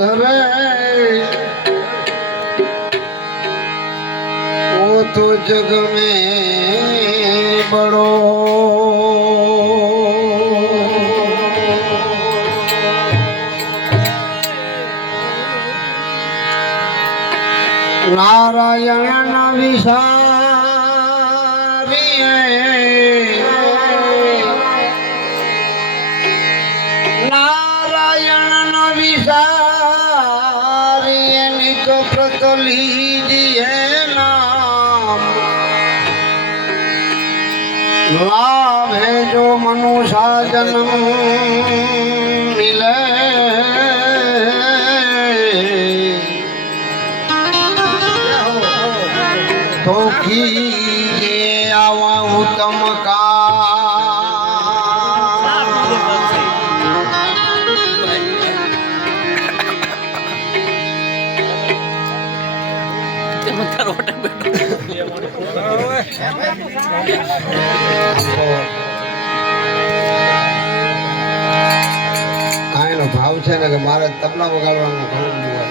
धरे वो तो जग में बड़ो नारायण विसारिए नारायण विसारिए नित प्रत लीजिए नाम लाभ है जो मनुष्य जन्म मिले तो कीजिए आवा उत्तम का આનો ભાવ છે ને કે મારે તબલા વગાડવાનું ઘણું હોય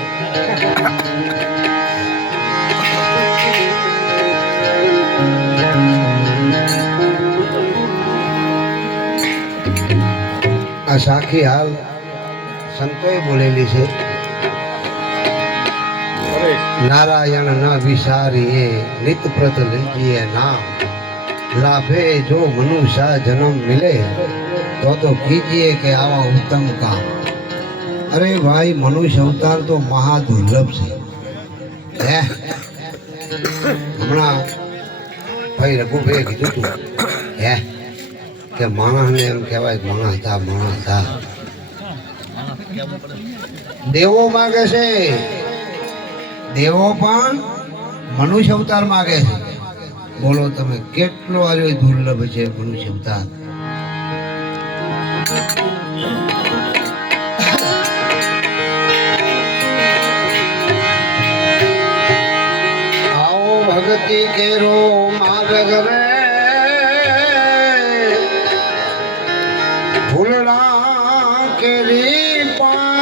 આ સાખી હાલ સંતોએ બોલેલી છે नारायण न विसारिए नित प्रत लीजिए नाम लाभे जो मनुष्य जन्म मिले तो कीजिए के आवा उत्तम काम। अरे भाई मनुष्य अवतार तो महादुर्लभ है हमणा भाई रघुभाई कीधुं तू है के माणस ने एम कहेवाय माणस था देवो मागे छे देवो पण मनुष्य अवतार मागे छे बोलो तमे केटलो आर्यो दुर्लभ छे मनुष्य अवतार। आओ भक्ति केरो मार्ग रे भूलड़ा केरी पाखली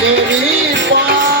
કેરી પાઘડી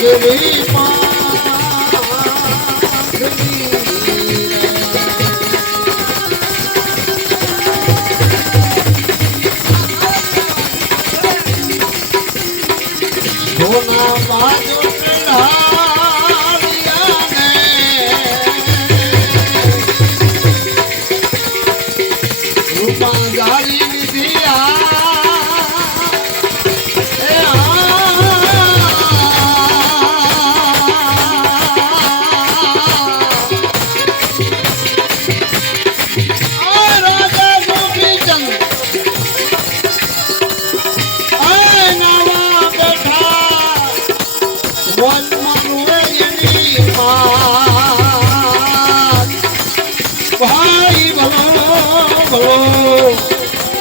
માગરી માગરી સોના બાજુ ભાઈ ભલો ભલો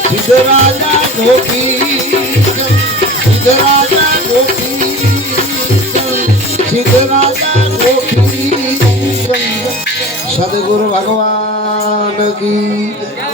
સિદ્ધરાજા ગોપી સિદ્ધરાજા ગોપી સિદ્ધરાજા ગોપી સદગુરુ ભગવાન કી